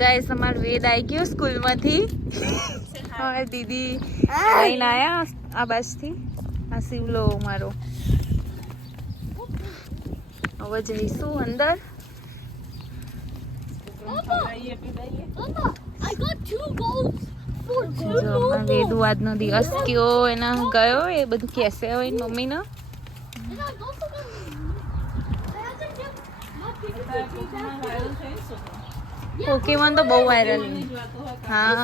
Guys અમાર વેદ આવી ગયો સ્કૂલમાંથી. હવે દીદી લઈને આયા આ બાજથી. આ શિવલો મારો. હવે જઈશું અંદર. વેદુ આજનો દિવસ કયો એના ગયો એ બધું કેસે હોય મમ્મીને. પોકેમોન તો બહુ વાયરલ. હા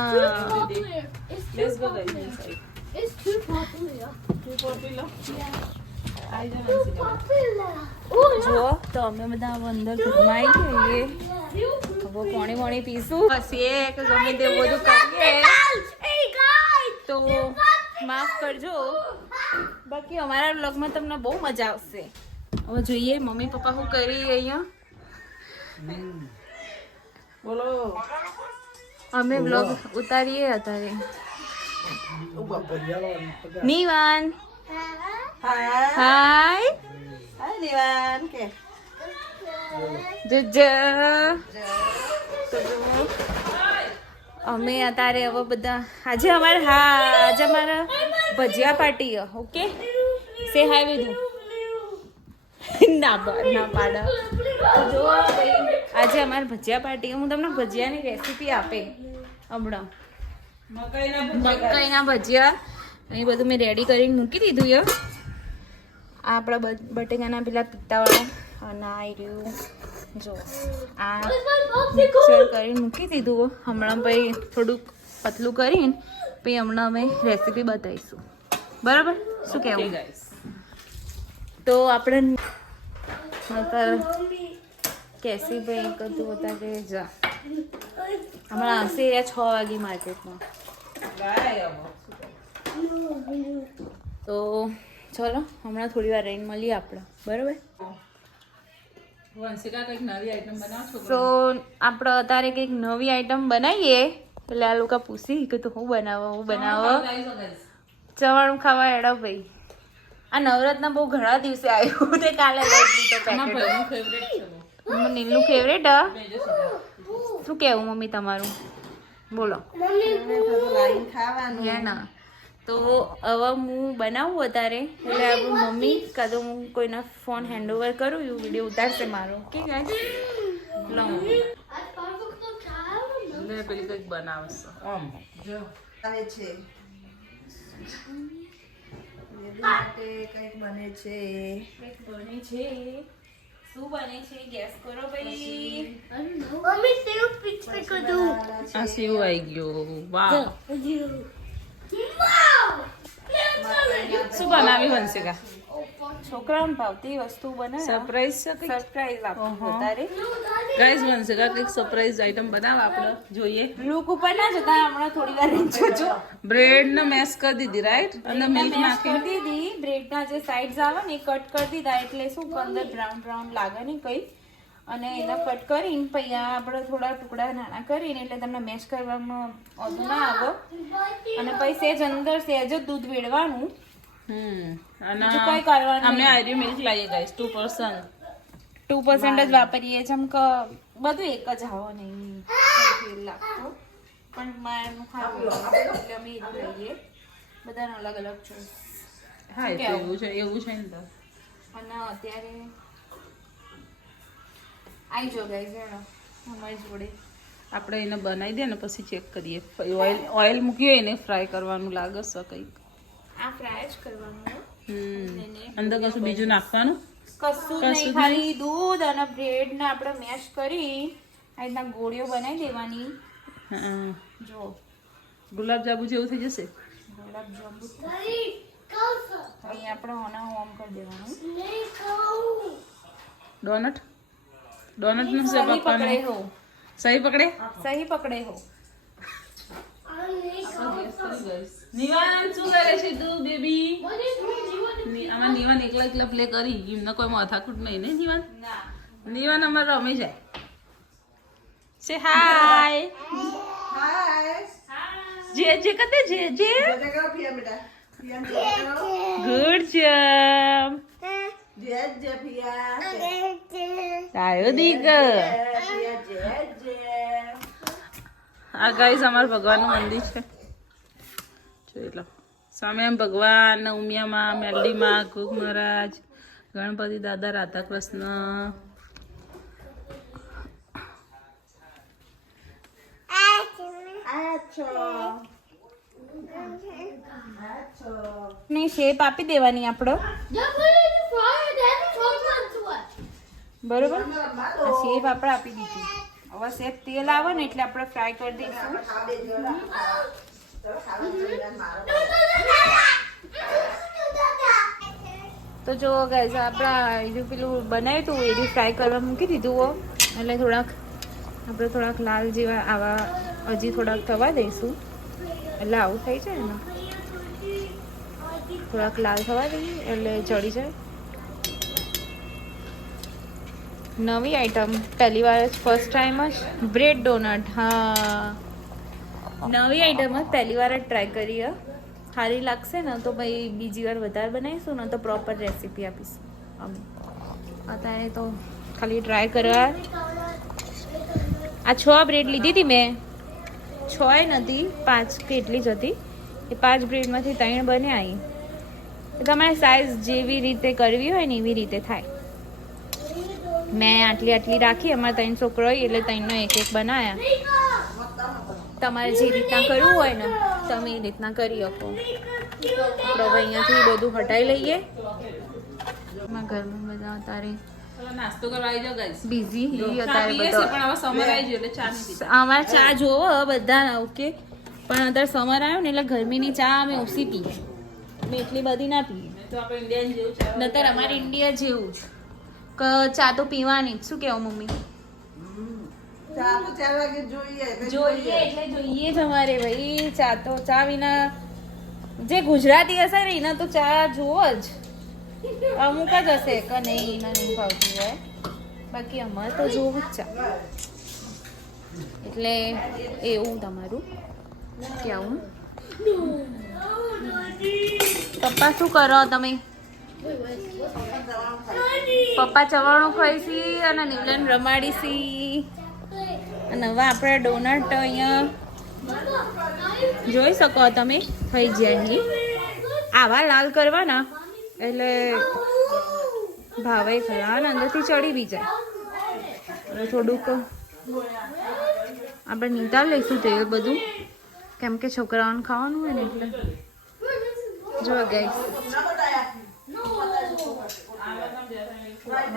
જો તો અમે બધા અંદર ઘરમાં આવી જઈએ. હવે પાણી પીશું પછી એક ગમે તે બધું કરીએ તો માફ કરજો. બાકી અમારા વ્લોગમાં તમને બહુ મજા આવશે. હવે જોઈએ મમ્મી પપ્પા શું કરી અહીંયા. બોલો અમે વ્લોગ ઉતારીએ અત્યારે. નિવાન હાય નિવાન કે અમે અત્યારે હવે બધા આજે અમારા ભજીયા પાર્ટી. ઓકે સે હાય વિધુ ના પાડા. જો આજે અમારે ભજીયા પાર્ટી. હું તમને ભજીયાની રેસીપી આપે હમણાં. મકાઈના ભજીયા અહીં બધું મેં રેડી કરીને મૂકી દીધું. આ આપણા બટેકાના પેલા પિત્તાવાળા અને આ રહ્યું જો આ મિક્સર કરીને મૂકી દીધું. હમણાં પછી થોડુંક પતલું કરીને પછી હમણાં અમે રેસીપી બતાવીશું. બરાબર શું કહેવું? તો આપણે કેસી ભાઈ કતું બતાવે જા હમણાં હશે 6 વાગે માર્કેટમાં. તો ચલો હમણાં થોડી વાર રહીને મળીએ આપણે. બરાબર તો આપણે અત્યારે કંઈક નવી આઈટમ બનાવીએ. એટલે આ લોકો પૂછી કે તું હું બનાવો ચવાણું ખાવા એડા ભાઈ. આ નવરત્ન બહુ ઘણા દિવસે આવ્યું તે કાલે લઈ લીધો પેકેટ. નીલનું ફેવરેટ. શું કેવું મમ્મી તમારું? બોલો. તો હવે હું બનાવું અત્યારે એટલે આપણું મમ્મી કાં તો હું કોઈના ફોન હેન્ડઓવર કરું એવું વિડીયો ઉતારશે મારો. ઓકે ગાઈસ પેલી કંઈક બનાવશે કંઈક બને છે. શું બને છે ગેસ કરો ભાઈ. આ સેવ આવી ગયો. વાહ શું બનાવી હંસિકા? છોકરાઓને ભાવતી વસ્તુ બનાવે. સરપ્રાઈઝ આપો તારે ગાઈસ. હંસિકા કંઈક સરપ્રાઈઝ આઈટમ બનાવ આપણે જોઈએ. લુક ઉપર ના જતા હમણાં થોડી વાર જોજો. બ્રેડ ને મેશ કરી દીધી રાઈટ અને મિલ્ક નાખી દીધી. બ્રેડ ના જે સાઈડ્સ આવે ને એ કટ કરી દીધા એટલે શું અંદર બ્રાઉન લાગે ને કઈ. અને એના કટ કરીને પછી આપણે થોડા ટુકડા નાના કરીને એટલે તમને મેશ કરવામાં વધુ ના આવે. અને પછી સેજ અંદર સેજ જ દૂધ વેડવાનું. અને કઈ કરવાનું અમે આયરી મિલ્ક લાવીએ ગાઈસ 2% જ વાપરીએ. જેમ કે બધું એક જ આવો નહીં ફેર લાગતો પણ મારનું ખાવું એટલે અમે એ લઈએ. બધાને અલગ અલગ ચોઈસ. હા એવું છે ને. તો અને અત્યારે આવી જો ગાઈસ અમારી જોડે આપણે એને બનાવી દે ને પછી ચેક કરીએ. ઓઇલ મૂક્યું એને ફ્રાય કરવાનું લાગે છે કંઈક. આ ફ્રાય જ કરવાનું. અંદર કશું બીજું નાખવાનું કશું નહીં. ખાલી દૂધ અને બ્રેડ ને આપણે મેશ કરી આ રીતના ગોળીઓ બનાવી દેવાની. જો ગુલાબજાંબુ જેવું થઈ જશે. ગુલાબજાંબુ અહીં આપણે હોમ કરી દેવાનું. डोनट में से पकड़े हो सही पकड़े हो. નિવાન શું કરે છે તું બેબી? આમાં નિવાન એકલા પ્લે કરી એમને કોઈ માથાકૂટ નહીં ને નિવાન. નિવાન અમારે રમે જાય. સે હાય જે કતે જે ગુડ જોબ. આયો દીક આ ગાઈસ અમારું ભગવાનનું મંદિર છે, જોઈ લો. સામે એમ ભગવાન, ઉમિયામાં, મેલડીમાં, કુક મહારાજ, ગણપતિ દાદા, રાધા કૃષ્ણ. ની શેપ આપી દેવાની આપણો, બરોબર. આ શેપ આપણે આપી દીધી. હવે શેપ તેલ આવે ને એટલે આપણે ફ્રાય કરી દઈશું. તો જો ગાઈસ આપણા એનું પેલું બનાવ્યું હતું એનું ફ્રાય કરવા મૂકી દીધું. એટલે આપણે થોડાક લાલ જેવા આવા હજી થોડાક થવા દઈશું. એટલે આવું થઈ જાય ને, થોડાક લાલ થવા દઈએ એટલે ચડી જાય. નવી આઈટમ, પહેલી વાર જ, ફર્સ્ટ ટાઈમ જ બ્રેડ ડોનટ. હા, નવી આઈટમ જ પહેલી વાર જ ટ્રાય કરીએ. સારી લાગશે ને તો ભાઈ બીજી વાર વધારે બનાવીશું ને તો પ્રોપર રેસીપી આપીશું અમે. અત્યારે તો ખાલી ટ્રાય કરવા. આ 6 બ્રેડ લીધી હતી મેં, 6 નથી 5 કે એટલી જ હતી. એ 5 બ્રેડમાંથી 3 બન્યા. અહીં તમારે સાઈઝ જેવી રીતે કરવી હોય ને એવી રીતે થાય. મેં આટલી રાખી. અમારે 3 છોકરો હોય એટલે 3નો એક બનાવ્યા. તમારે જે રીતના કરવું હોય ને તમે એ રીતના કરી શકો. આપણે હવે અહીંયાથી બધું હટાવી લઈએ. ઘરમાં બધા અત્યારે નાસ્તો કરવા આવી જાવ ગાઈસ, બીઝી અત્યારે બધા. પણ હવે સમર આવી ગયો એટલે ચા નહીં પીતા. અમારે ચા જોવો બધા ઓકે, પણ અત્યારે સમર આવ્યો ને એટલે ગરમીની ચા અમે ઓછી પીએ. અમે એટલી બધી ના પીએ. તો આપણે ઇન્ડિયન જેવું ચા, નતર અમારે ઇન્ડિયા જેવું જ કે ચા તો પીવાની. શું કેવું મમ્મી? જોઈએ એટલે જોઈએ જ અમારે ભાઈ ચા. તો ચા વિના જે ગુજરાતી હશે ને એના તો ચા જુઓ જ. અમુક જ હશે કે નહીં એના નહીં ભાવતી હોય, બાકી અમારે તો જોવું જ ચા. એટલે એવું તમારું કેવું. પપ્પા શું કરો તમે? પપ્પા ચવાણું ખાઈશી અને નિવલન રમાડીશી. અને હવે આપણે ડોનટ અહીંયા જોઈ શકો તમે થઈ જાય. આવા લાલ કરવાના એટલે ભાવે ખરા અને અંદરથી ચડી બી જાય. અને થોડુંક આપણે નીતાર લઈશું તેલ બધું, કેમ કે છોકરાઓને ખાવાનું હોય ને એટલે. જો ગાઈસ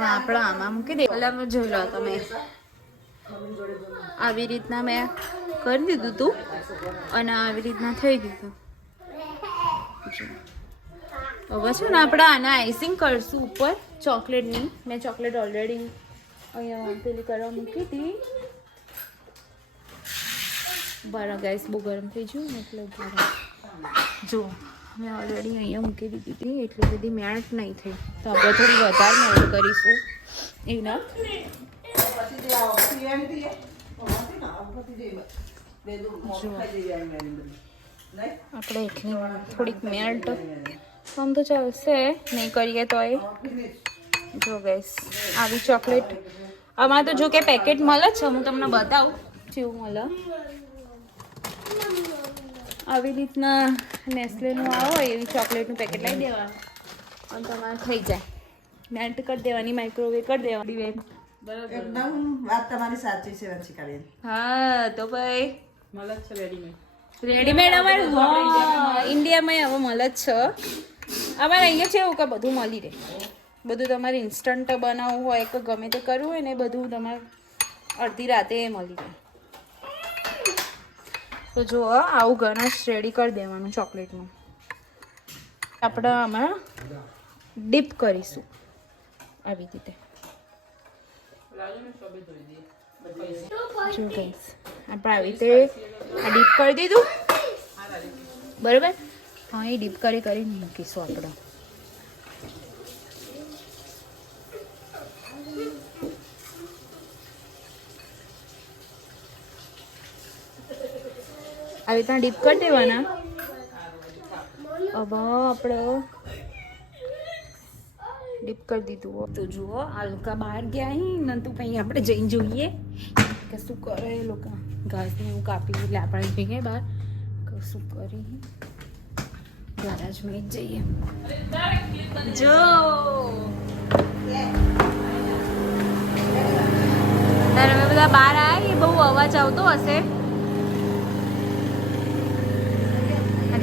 આપણે આમાં મૂકી દે. એટલે જોઈ લો તમે, આવી રીતના મેં કરી દીધું હતું અને આવી રીતના થઈ ગયું. હવે છે ને આપણે આના આઈસિંગ કરશું ઉપર ચોકલેટની. મેં ચોકલેટ ઓલરેડી અહીંયા પેલી કરવા મૂકી હતી. બરાબર ગાઈસ, બહુ ગરમ થઈ ગયું ને એટલે જો મેં ઓલરેડી અહીંયા મૂકી દીધી હતી. એટલી બધી મેલ્ટ નહીં થઈ, તો આપણે થોડી વધારે મેલ્ટ કરીશું એના. આપણે એટલી થોડીક મેલ્ટ આમ તો ચાલશે, નહીં કરીએ તો એ. જો ગાઈસ આવી ચોકલેટ આમાં તો જો કે પેકેટ મળે છે, હું તમને બતાવું જેવું મળે. આવી રીતના નેસ્લેનું આવે એવી ચોકલેટનું પેકેટ લઈ દેવાનું અને તમારે થઈ જાય. મેલ્ટ કરી દેવાની, માઇક્રોવેવ કરી દેવાની. એકદમ વાત તમારી સાચી છે વંશિકાબેન. હા તો ભાઈ મળે જ છે રેડીમેડ અમારે. હા, ઇન્ડિયામાં હવે મળે જ છે. અમારે અહીંયા છે એવું કે બધું મળી રહે. બધું તમારે ઇન્સ્ટન્ટ બનાવવું હોય કે ગમે તે કરવું હોય ને બધું તમારે અડધી રાતે મળી રહે. તો જો આવું ગણેશ રેડી કરી દેવાનું ચોકલેટનું. આપણે આમાં ડીપ કરીશું આવી રીતે. જો ગાઈસ આપણે આવી રીતે આ ડીપ કરી દીધું બરોબર. હા, એ ડીપ કરીને મૂકીશું આપણે. આવી રીતના ડીપ કરી દેવાના. હવે આપણે ડીપ કરી દીધું. તો જુઓ આ લોકો બહાર ગયા અહીં ને તો કંઈ આપણે જઈને જોઈએ કે શું કરે એ લોકો ઘાસ ને એવું કાપી એટલે આપણે જઈએ બહાર શું કરી ગરાજમાં જ જઈએ જો ત્યારે અમે બધા બહાર આવ્યા એ બહુ અવાજ આવતો હશે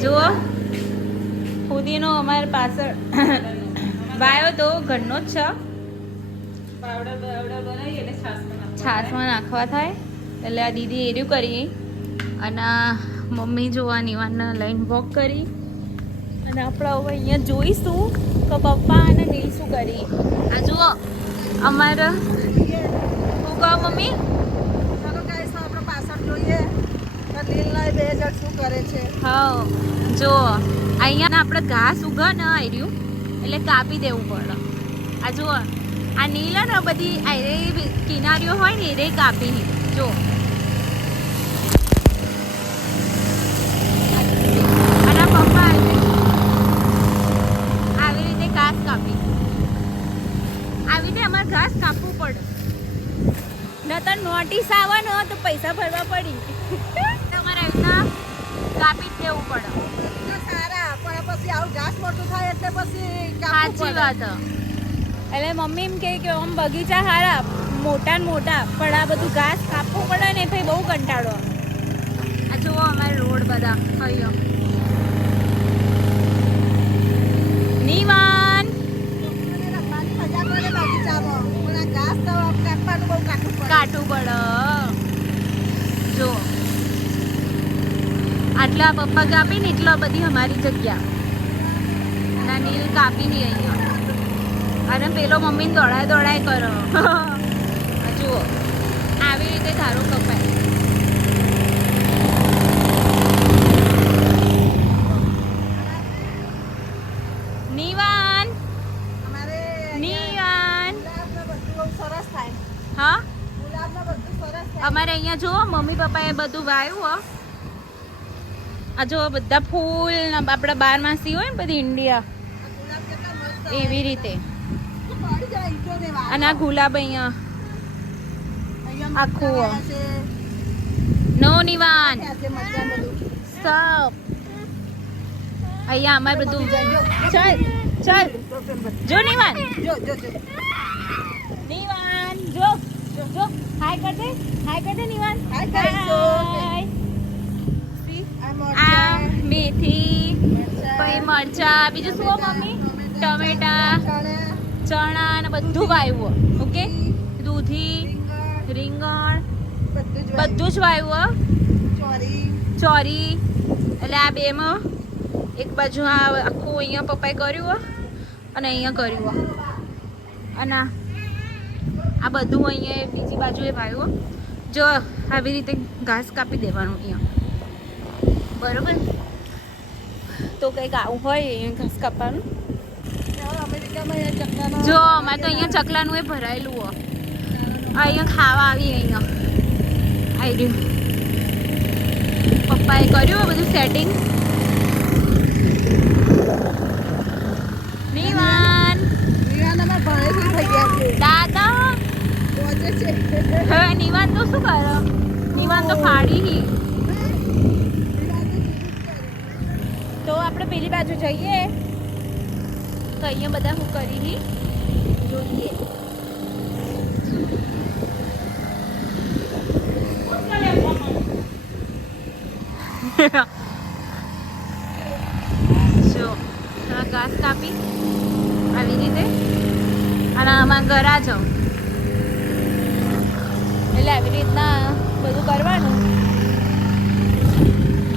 જુઓ ફુદીનો અમારે પાછળ વાયો તો ઘરનો જ છે છાશમાં નાખવા થાય એટલે આ દીદી એર્યું કરી અને મમ્મી જોવા નિવાનને લઈને વોક કરી અને આપણે હવે અહીંયા જોઈશું કે પપ્પા અને નીલ શું કરી આ જુઓ અમારે શું કહો મમ્મી ચાલો ગાઈસ આપણે પાછળ જોઈએ તો નીલના બે જણ શું કરે છે. હા જુઓ અહીંયા આપણે ઘાસ ઉગા ન આવ્યું એટલે કાપી દેવું પડે આ જુઓ આ નીલ ને બધી આરે કિનારીઓ હોય ને એ કાપી જો અને પપ્પા આવી રીતે ઘાસ કાપી આવી રીતે અમારે ઘાસ કાપવું પડે નતર નોટિસ આવે ને તો પૈસા ભરવા પડી તમારે એમના કાપી જ દેવું પડે સારા પણ પછી આવું ઘાસ મોટું થાય એટલે પછી સાચી વાત એટલે મમ્મી એમ કે આમ બગીચા હારા મોટા ને મોટા પણ આ બધું ઘાસ કાપવું પડે ને ભાઈ બહુ કંટાળો આ જુઓ અમારે રોડ બધા અહીંયા નિવાન રમવાની મજા કરે બગીચામાં પણ આ ઘાસ તો કાપવાનું બહુ કાટું પડે જો આટલા પપ્પા કાપી ને એટલા બધી અમારી જગ્યા ના નીલ કાપી નહીં અહીંયા અને પેલો મમ્મીને દોડાય કરો જુઓ આવી રીતે ધારો કપાય નિવાન અમારે નિવાન ગુલાબના બધું બહુ સરસ થાય હા ગુલાબના બધું સરસ થાય અમારે અહીંયા જુઓ મમ્મી પપ્પાએ બધું વાવ્યું હો આ જો બધા ફૂલ ને આપણા 12 માસી હોય ને બધી ઇન્ડિયા આ ગુલાબ કેટલા મસ્ત એવી રીતે પડી જાય ઈટો ને વાર અને આ ગુલાબ અહીંયા અહીંયા આખું. મરચાં છે નો નિવાન આજે મરચાં બધું સ્ટોપ અહીંયા અમારે બધું ચાલ ચાલ જો નિવાન જો જો જો નિવાન જો જો હાય કરતે નિવાન હાય કરીશું. હાય. See, આ આ મરચાં, મેથી મરચાં, પછી મરચા બીજું શું મમ્મી ટમેટા ચણા, ચણા ને બધું વાવ્યું ઓકે દૂધી રીંગણ, રીંગણ બધું જ બધું જ વાવ્યું ચોરી ચોરી એટલે આ બેમાં એક બાજુ આ આખું અહીંયા પપ્પાએ કર્યું હો અને અહીંયા કર્યું હો અને આ બધું અહીંયા બીજી બાજુએ વાવ્યું હો. જો આવી રીતે ઘાસ કાપી દેવાનું અહીંયા બરોબર તો કંઈક આવું હોય અહીંયા ઘાસ કાપવાનું અમેરિકામાં એ ચકલાનો જો અમારે તો અહીંયા ચકલાનું એ ભરાયેલું હો અહીંયા ખાવા આવી અહીંયા આવી રહ્યું પપ્પાએ કર્યું હો બધું સેટિંગ નિવાન નિવાનામાં ભણેથી થઈ ગયા છે દાદા પહોંચે છે હવે નિવાન તો શું કરો નિવાન તો ફાડી હી તો આપણે પેલી બાજુ જઈએ તો અહીંયા બધા હું કરી હી જોઈએ જો આ ઘાસ કાપી આવી રીતે અને આમાં ગરા જાઉં એટલે આવી રીતના બધું કરવાનું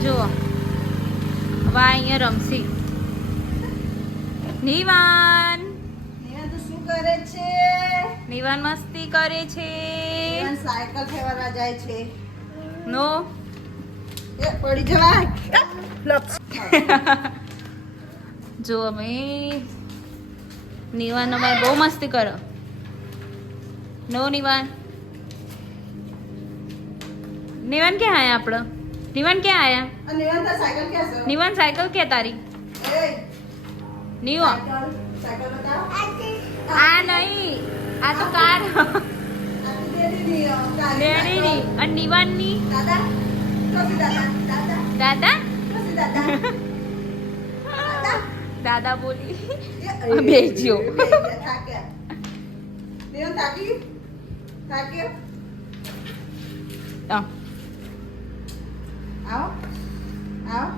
જુઓ હવે અહીંયા રમશી નિવાન નિવાન તો શું કરે છે નિવાન મસ્તી કરે છે નિવાન સાયકલ ફેરવા જાય છે નો એ પડી જવાય ફ્લપ્સ જો અમે નિવાન અમારે બહુ મસ્તી કરો નો નિવાન નિવાન ક્યાં આયા આપણો નિવાન ક્યાં આયા આ નિવાન તો સાયકલ ક્યાં છે નિવાન સાયકલ ક્યાં તારી એ નિવા સાયકલ બતાવ આ નહીં આ તો કાર આ તો ડેડીની ગાડી ડેડી મોટી અને નિવાનની દાદા ચોથી દાદા દાદા દાદા ચોથી દાદા દાદા દાદા બોલી એ બેસ્યો. થાક્યા દેવ થાકી થાક્યો હા. આવો આવો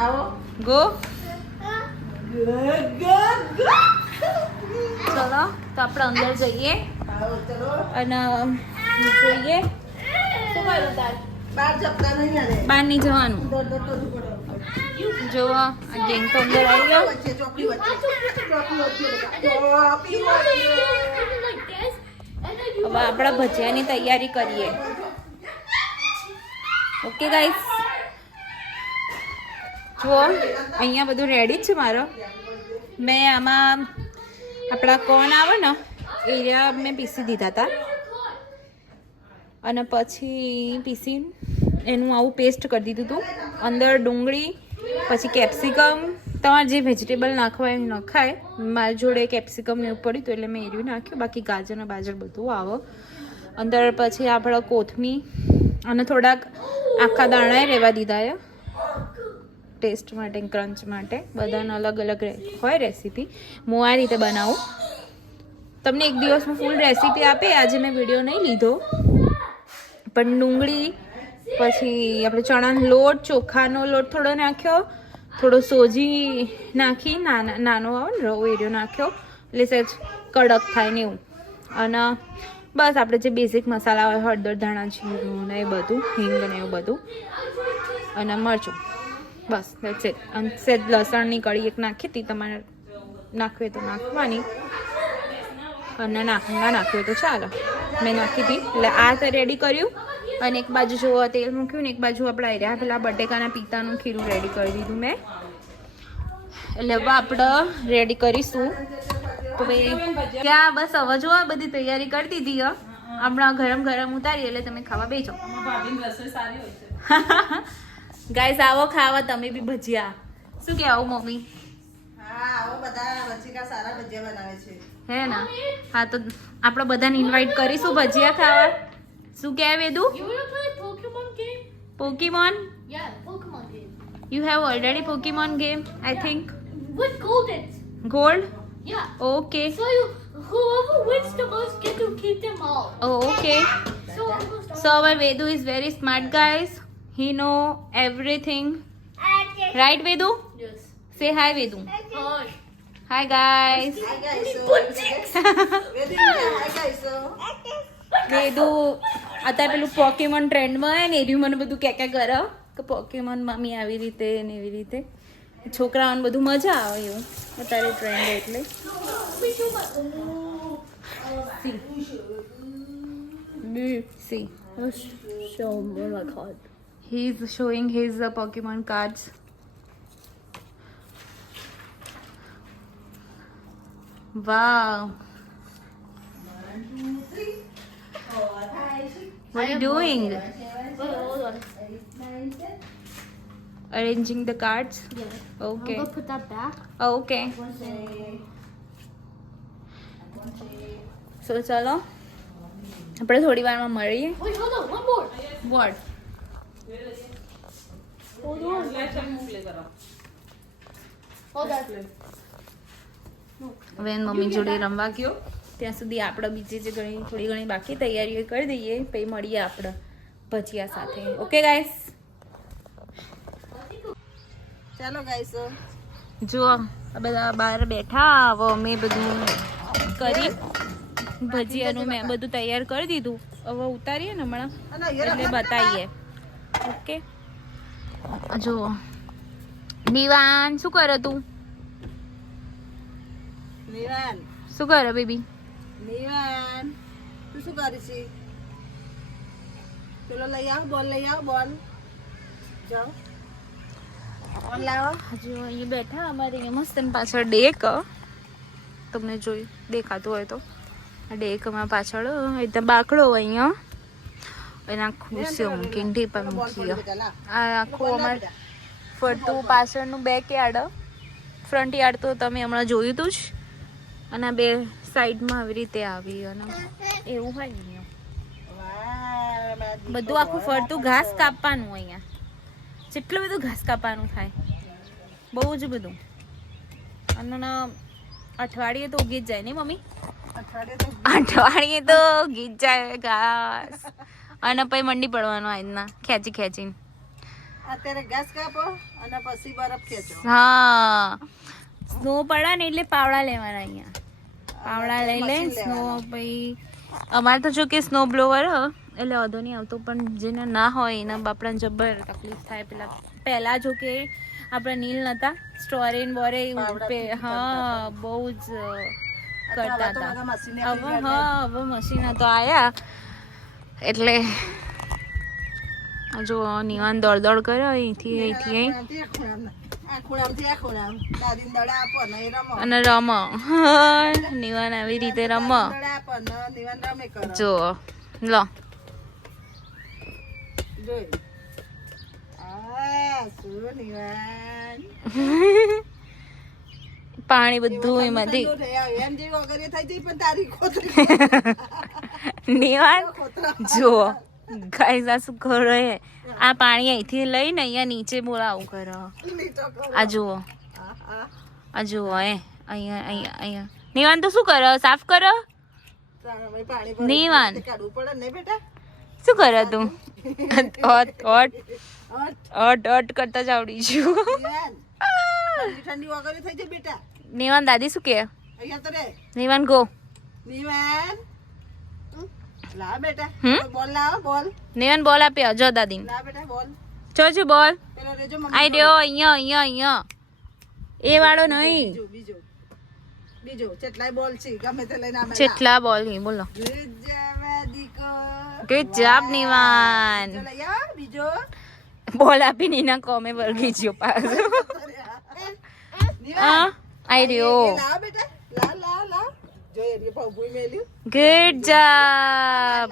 આવો ગો ગુડ ચલો તો આપણે અંદર જઈએ આવો ચલો અને જોઈએ શું કરું તાર બાર જપતા નહીં આને બહાર નહીં જવાનું. દોડ કરવું પડે જો આ ગેંગ તો અંદર આવી ગયો. વચ્ચે ચોકડી વચ્ચે ચોકડી વચ્ચે હવે આપણા ભજીયાની તૈયારી કરીએ. ઓકે ગાઈસ, જુઓ અહીંયા બધું રેડી જ છે મારો. મેં આમાં આપણા કોર્ન આવે ને એરિયા મેં પીસી દીધા હતા અને પછી પીસી એનું આવું પેસ્ટ કરી દીધું હતું. અંદર ડુંગળી પછી કેપ્સિકમ તમારે જે વેજીટેબલ નાખવા એ નખાય. મારી જોડે કેપ્સિકમ ને એવું પડ્યું હતું એટલે મેં એર્યું નાખ્યું. બાકી ગાજર ને બાજર બધું આવે અંદર. પછી આપણે કોથમી અને થોડાક આખા દાણા રહેવા દીધા છે ટેસ્ટ માટે ક્રંચ માટે. બધાને અલગ અલગ હોય રેસીપી. હું આ રીતે બનાવું. તમને એક દિવસમાં ફૂલ રેસીપી આપે. આજે મેં વિડીયો નહીં લીધો પણ ડુંગળી પછી આપણે ચણાનો લોટ ચોખાનો લોટ થોડો નાખ્યો, થોડો સોજી નાખી નાનો આવે ને રવો એરિયો નાખ્યો એટલે સહેજ કડક થાય ને એવું. અને બસ આપણે જે બેઝિક મસાલા હોય હળદર ધાણા જીરું ને એ બધું હિંગ ને એવું બધું અને મરચું બસ દેટ્સ ઇટ. અને સહેજ લસણની કળી એક નાખી હતી. તમારે નાખવી તો નાખવાની અને ના નાખ્યું તો ચાલો. મેં નાખી હતી એટલે આ તો રેડી કર્યું. અને એક બાજુ જો તેલ મૂક્યું ને એક બાજુ આપણા રહ્યા પેલા બટેકાના પિતાનું ખીરું રેડી કરી દીધું મેં. એટલે હવે આપણે રેડી કરીશું. તો ત્યાં બસ હવે જો આ બધી તૈયારી કરી દીધી હમણાં ગરમ ગરમ ઉતારી એટલે તમે ખાવા બેસો. ગાઈસ આવો ખાવા તમે બી ભજીયા. શું કહેવું મમ્મી? હા આવો બધા ભજીયા સારા ભજીયા બનાવે છે હે ના? હા તો આપણે બધાને ઇન્વાઇટ કરીશું ભજીયા ખાવા. શું કહે Vedu? You wanna play a Pokemon game? Pokemon? Yeah, Pokemon game. You have already Pokemon game, I think. With Golden. Gold? Yeah. Okay. So whoever wins the most get to keep them all. Oh, okay. So I'm gonna start. So our Vedu is very smart, guys. He know everything. Right, Vedu? Yes. Say hi, Vedu. Hi. Hi, guys. Hi guys. Hi guys. Vedu અત્યારે પેલું Pokemon ટ્રેન્ડમાં હોય ને એર્યું મને બધું કે કરે કે Pokemon mummy આવી રીતે ને એવી રીતે. છોકરાઓને બધું મજા આવે એવું અત્યારે ટ્રેન્ડ એટલે. See. Show me my card. He is showing his Pokemon cards. Wow. What are you doing? Wait, hold on. Arranging the cards? Yeah. Okay. I'm gonna put that back. Okay. So ચલો આપણે થોડી વારમાં મળીએ. Wait, hold on. One more. What? Hold on. Hold on. હવે mummy જોડે રમવા ગયો ત્યાં સુધી આપણે બીજી જે થોડી ઘણી બાકી તૈયારીઓ કરી દઈએ પછી મળીએ આપણે ભજીયા સાથે. Okay guys? ચાલો ગાઈસ જુઓ આ બધા બહાર બેઠા. હવે અમે બધું કરી ભજીયાનું મેં બધું તૈયાર કરી દીધું. હવે ઉતારીએ ને હમણાં એટલે બતાવીએ. ઓકે જુઓ નિવાન શું કરે તું? નિવાન શું કરે બેબી? નિવાન તું શું કરી છે? પેલો લઈ આવ બોલ લઈ આવ બોલ જાઓ બોલ લાવો. હજુ અહીંયા બેઠા અમારે અહીંયા મસ્ત એની પાછળ ડેક તમને જોઈ દેખાતું હોય તો આ ડેક અમારા પાછળ એકદમ બાકડો હોય અહીંયા એના ખુરશીઓ મૂકીને ટીપા મૂકી. આ આખું અમારે ફરતું પાછળનું બેક યાર્ડ. ફ્રન્ટ યાર્ડ તો તમે હમણાં જોયું હતું જ. અને બે સાઈડમાં આવી રીતે આવી અને એવું હોય અહીંયા. બધું આખું ફરતું ઘાસ કાપવાનું અહીંયા. જેટલું બધું ઘાસ કાપવાનું થાય, બહુ જ બધું. અને અઠવાડિયે તો ઉગી જ જાય ને મમ્મી? અઠવાડિયે તો ઉગી જ જાય ઘાસ. અને પછી મંડી પડવાનું આજના ખેંચી ખેંચીને. અત્યારે ઘાસ કાપો અને પછી બરફ ખેંચો. હા, સ્નો પડે ને એટલે પાવડા લેવાના અહીંયા. પાવડા લઈ લે સ્નો. પછી અમારે તો જો કે સ્નો બ્લોવર એટલે વાંધો નહીં આવતો, પણ જેને ના હોય એના બાપડાને જબર તકલીફ થાય. પહેલા જો કે આપણા નીલ નતા સ્ટોરેન બોરે, હા બહુ જ કરતા હતા. હવે મશીન તો આયા એટલે જો નિવાન દોડ દોડ કર્યો અહીંથી અને રમ. નિવાન આવી રીતે રમ. જો લો પાણી બધું એમાંથી. નિવાન જો ગાઈસ આ શું કરો? આ પાણી અહીંથી લઈને અહીંયા નીચે બોલાવું કરો. આ જુઓ, આ જુઓ અહીંયા અહીંયા અહીંયા. નિવાન તો શું કરો? સાફ કરો. નિવાન શું કરો તું? અટ કરતા જ આવડી છું. નિવાન દાદી શું કે? નિવાન ગો. નિવાન બોલ આપ્યો જો દાદી. જો બોલ આઈ રહ્યો અહીંયા અહીંયા અહીંયા. એ વાળો નહીં, જેટલા બોલ નહીં. બોલો ગુડ જોબ નિવાન. બોલ આપીને એના કોમે વળગી ગયો પાછો. આઈ રહ્યો. Good job.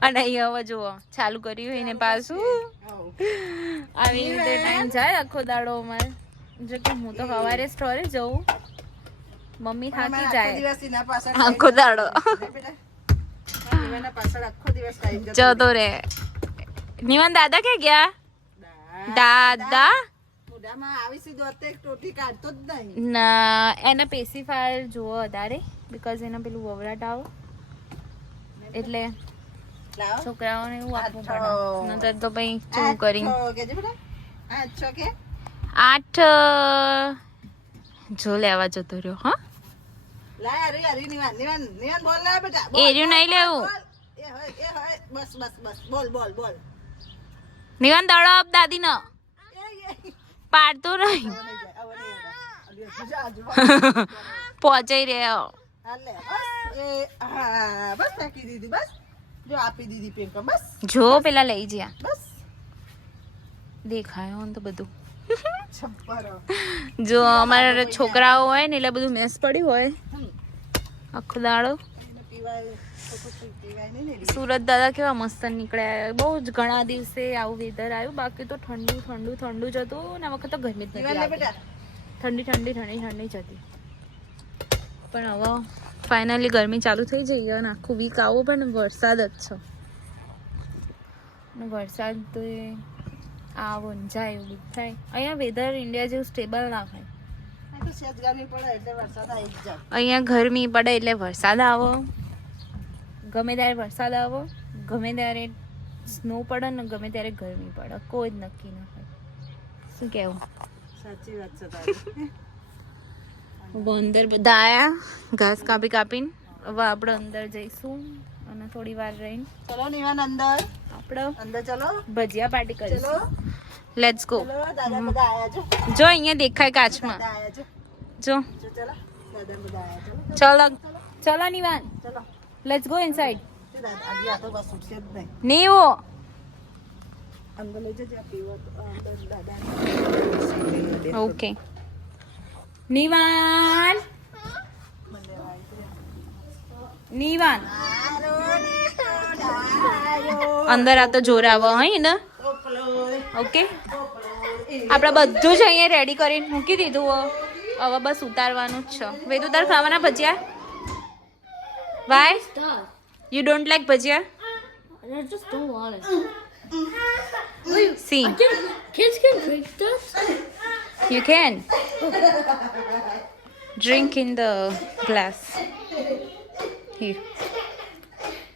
અને અહીંયા હવે જુઓ ચાલુ કર્યું એને પાછું. આવી રીતે ટાઈમ જાય આખો દાડો અમારે. જો કે હું તો સવારે સ્ટોરે જઉં, મમ્મી થાકી જાય આખો દાડો. જતો રે. નિવાન દાદા કે ગયા? દાદા ના, એના પેસિફાયર જુઓ વધારે, બીકોઝ એના પેલું વવરાટ આવે એટલે છોકરાઓને એવું આપવું પડે. નતર તો પછી શું કરી 8 જો લેવા જતો રહ્યો. હા એર્યું નહીં લેવું. નિવાન દડો દાદી નો પાડતો નહીં. પહોંચાઈ રહ્યો. જો પેલા લઈ જ્યા દેખાયો તો બધું. જો અમારા છોકરાઓ હોય ને એટલે બધું મેસ પડ્યું હોય આખો દાડો. સુરત દાદા કેવા મસ્ત નીકળ્યા. બહુ જ ઘણા દિવસે આવું વેધર આવ્યું. બાકી તો ઠંડુ ઠંડુ ઠંડુ જ હતું ને આ વખત તો ગરમી જ નથી. ઠંડી ઠંડી ઠંડી ઠંડી જ હતી. પણ હવે ફાઇનલી ગરમી ચાલુ થઈ જઈ અને આખું વીક આવો પણ વરસાદ જ છે. વરસાદ તો આવો ને જાય એવું બીક થાય. અહીંયા વેધર ઇન્ડિયા જેવું સ્ટેબલ ના થાય. અહીંયા ગરમી પડે એટલે વરસાદ આવો, ગમે ત્યારે વરસાદ આવો, ગમે ત્યારે સ્નો પડે ને ગમે ત્યારે ગરમી પડે. કોઈ જ નક્કી ના હોય. શું કેવું? સાચી વાત છે તારી. અંદર બધા આયા ઘાસ કાપી કાપીને. હવે આપણે અંદર જઈશું અને થોડી વાર રહીને ચલો નિવાન અંદર આપણે અંદર ચલો ભજીયા પાર્ટી કરીશું. Let's go. જો અહીંયા દેખાય કાચમાં. જો ચલો ચલો નિવાન લેટ્સ ગો ઇનસાઇડ. નીવો અંદર લઈ જજે પીવો. ઓકે નિવાન નિવાન અંદર આ તો જોર આવો હઈ ને. ઓકે આપણે બધું જ અહીંયા રેડી કરીને મૂકી દીધું. હવે બસ ઉતારવાનું જ છે. વેદ ઉતાર ખાવાના ભજીયા. Why? Stars. You don't like bhajia? I just don't want it. See, Kids can drink this? you can drink in the glass. Here.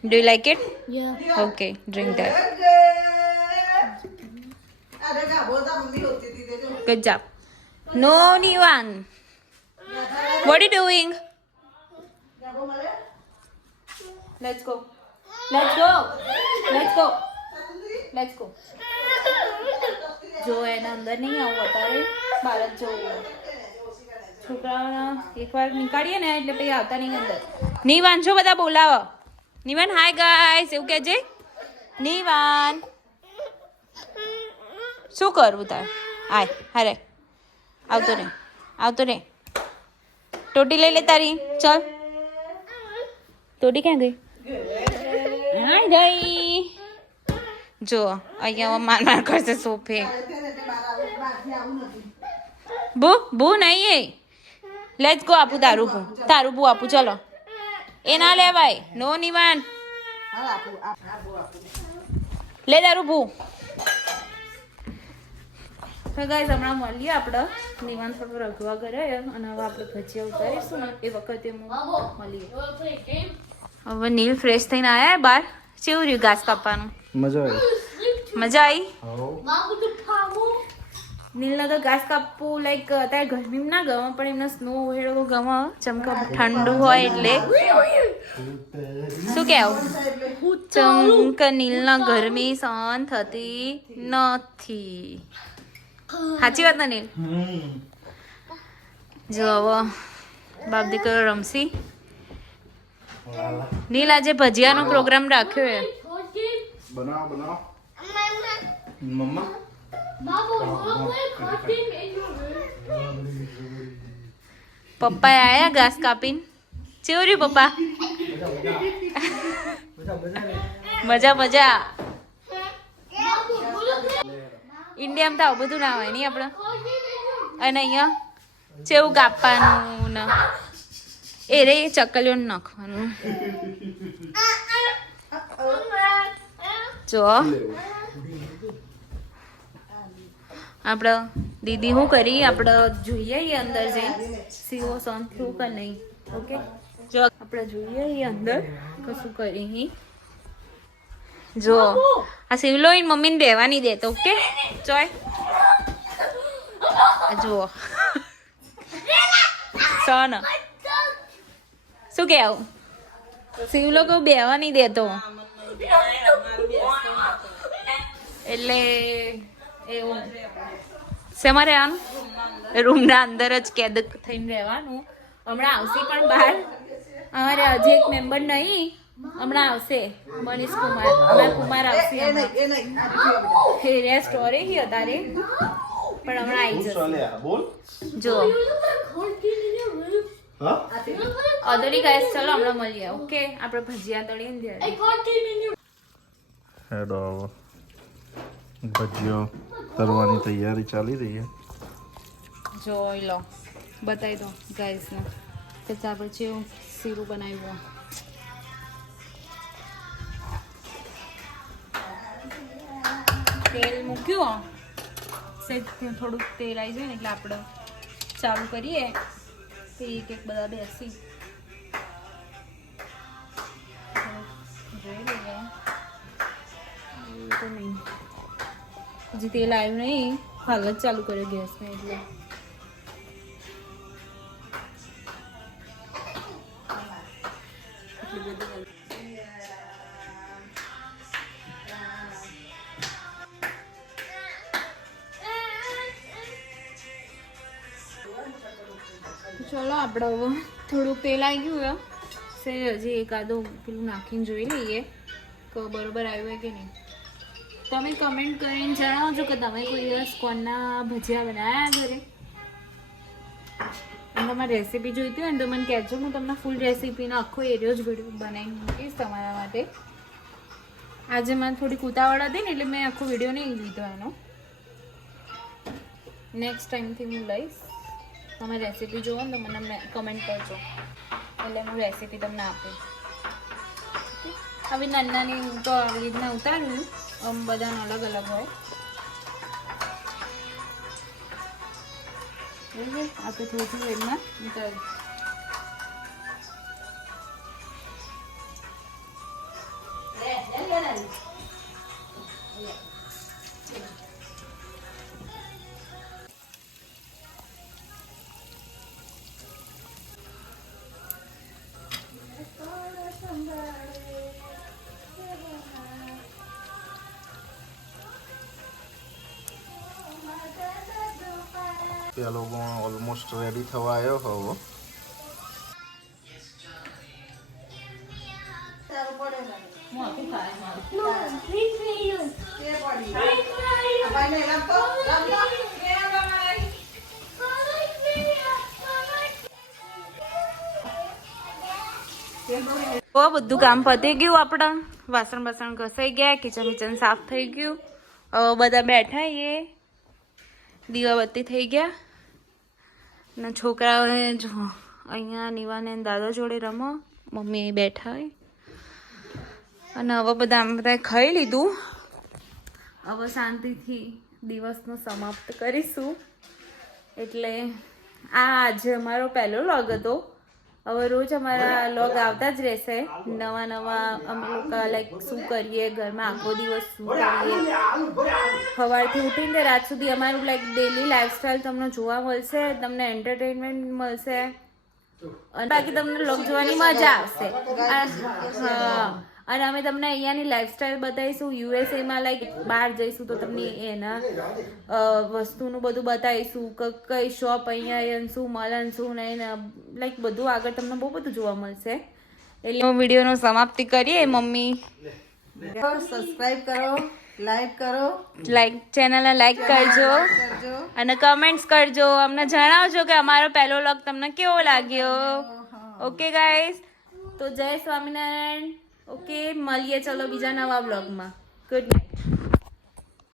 Do you like it? Yeah. Okay, drink that. Good job. No, Nivan. What are you doing? Let's go. Let's go. Let's go. Let's go. જો એના અંદર નહીં આવું અત્યારે બહાર જ જવું છોકરાઓને એકવાર નીકાળીએ ને એટલે પછી આવતા નહીં અંદર નિવાન છો બધા બોલાવો નિવાન હાય ગાઈસ એવું કહેજે નિવાન શું કરવું તાર આય હારે આવતો રે ટોટી લઈ લે તારી ચલ ટોટી ક્યાં ગઈ હાય ગઈ જો અહીંયા માર કરશે સોફે બુ નહીં લેટ્સ ગો આપું તારું બુ આપું ચલો એ ના લેવાય નો નિવાન લે તારું બુ તો ગાઈસ હમણાં મળીએ આપણે નિવાન પર રખવા કરે અને હવે આપણે ભજીયા ઉતારીશું ને એ વખતે મળીએ You want to play a game? હવે નીલ ફ્રેશ થઈને આયા બહાર કેવું રહ્યું ઘાસ કાપવાનું મજા આવી મજા આવી Mom with the power. નીલને તો ઘાસ કાપવું લાઈક અત્યારે ગરમીમાં ના ગમે પણ એમને સ્નો હેડો ગમે ચમકે ઠંડુ હોય એટલે શું કહેવું ચમકે નીલના ગરમી સહન થતી નથી સાચી વાત ને નીલ જો હવે બાપ દીકરો રમશી નીલ આજે ભજીયાનો પ્રોગ્રામ રાખ્યો છે Card game? બનાવો મમ્મા Mama, you want to play a card game in your room? પપ્પા આયા ઘાસ કાપીને કેવું રહ્યું પપ્પા મજા Mama, will you play ઇન્ડિયામાં તો આવું બધું ના હોય નહીં આપણે a card game in your room? અને અહીંયા કેવું કાપવાનું ને એ રે ચકલીઓ નાખવાનું જો આપણે દીદી શું કરી આપણે જોઈએ એ અંદર જઈ સીવો સોન થયું કે નહીં ઓકે જો આપણે જોઈએ એ અંદર કશું કરી જો આ સિવલો એની મમ્મીને બેવા નહીં દેતો ઓકે ચોય જુઓ સોન શું કેવું સિવલો કોઈ બેવા નહીં દેતો એટલે એવું શેમાં રહેવાનું રૂમના અંદર જ કેદ થઈને રહેવાનું હમણાં આવશે પણ બહાર અમારે હજી એક મેમ્બર નહીં હમણાં આવશે મનીષ કુમાર અમારા કુમાર આવશે એ સ્ટોરી હી અત્યારે પણ હમણાં આવી જશે બોલ જો You want to play a card game in your room? હા You want to play અદોડી ગાઈસ ચલો હમણાં મળીએ ઓકે આપણે ભજીયા તળીને a card game in your હેડો આવો ભજીયો તરવાની તૈયારી ચાલી રહી છે જોઈ લો બતાવી દો ગાઈસને કે આપણે જેવું શીરું બનાવ્યું તેલ મૂક્યું સેજ થોડુંક તેલ આવી જાય ને એટલે આપણે ચાલુ કરીએ તો એક એક બધા બેસી જોઈ લઈએ એવું તો નહીં હજી તેલ આવ્યું નહીં હાલ જ ચાલુ કર્યો ગેસને એટલે ચલો આપણે હવે થોડુંક તેલ આવી ગયું સે હજી એકાદું પેલું નાખીને જોઈ લઈએ કે બરોબર આવ્યું હોય કે નહીં તમે કમેન્ટ કરીને જણાવજો કે તમે કોઈ દિવસ કોણના ભજીયા બનાવ્યા ઘરે અને તમારે રેસીપી જોઈતી હોય ને તો મને કહેજો હું તમને ફૂલ રેસીપીનો આખો એરિયો જ વિડીયો બનાવી મૂકીશ તમારા માટે આજે મને થોડીક ઉતાવળ હતી ને એટલે મેં આખો વિડીયો નહીં લીધો એનો નેક્સ્ટ ટાઈમથી હું લઈશ તમે રેસીપી જોવો ને તો મને કમેન્ટ કરજો એટલે હું રેસીપી તમને આપીશ આવી નાની તો આવી રીતના ઉતાર્યું. આમ બધાનો અલગ અલગ હોય. આપણે થોડું એમાં ઉતાર્યું. પેલો પણ ઓલમોસ્ટ રેડી થવા આવ્યો હવે. બધું કામ પતી ગયું. આપણા વાસણ બાસણ ઘસાઈ ગયા, કિચન સાફ થઈ ગયું. હવે બધા બેઠા એ દીવાબત્તી થઈ ગયા ને છોકરાઓને જો અહીંયા નીવાને દાદા જોડે રમો, મમ્મી અહીં બેઠા હોય. અને હવે બધા ખાઈ લીધું. હવે શાંતિથી દિવસનો સમાપ્ત કરીશું. એટલે આ આજે અમારો પહેલો લોગ હતો. હવે રોજ અમારા લોગ આવતા જ રહેશે. નવા અમે લોકો લાઈક શું કરીએ ઘરમાં, આખો દિવસ શું કરીએ, સવારથી ઉઠીને રાત સુધી અમારું લાઈક ડેલી લાઈફસ્ટાઈલ તમને જોવા મળશે. તમને એન્ટરટેનમેન્ટ મળશે અને બાકી તમને લોગ જોવાની મજા આવશે. હા, અને અમે તમને અહીંયાની લાઈફસ્ટાઈલ બતાવીશું. યુએસએમાં લાઈક બહાર જઈશું તો તમને એના વસ્તુનું બધું બતાવીશું. કઈ શોપ અહીંયા શું મળે શું નહીં, લાઈક બધું આગળ તમને બહુ બધું જોવા મળશે. એટલે વિડીયોનો સમાપ્તિ કરીએ. મમ્મી સબસ્ક્રાઇબ કરો, લાઈક કરો, ચેનલને લાઈક કરજો અને કમેન્ટ્સ કરજો. અમને જણાવજો કે અમારો પહેલો વ્લોગ તમને કેવો લાગ્યો. ઓકે ગાઈસ, તો જય સ્વામિનારાયણ. ઓકે, મળીએ ચલો બીજા નવા વ્લોગમાં. Good night.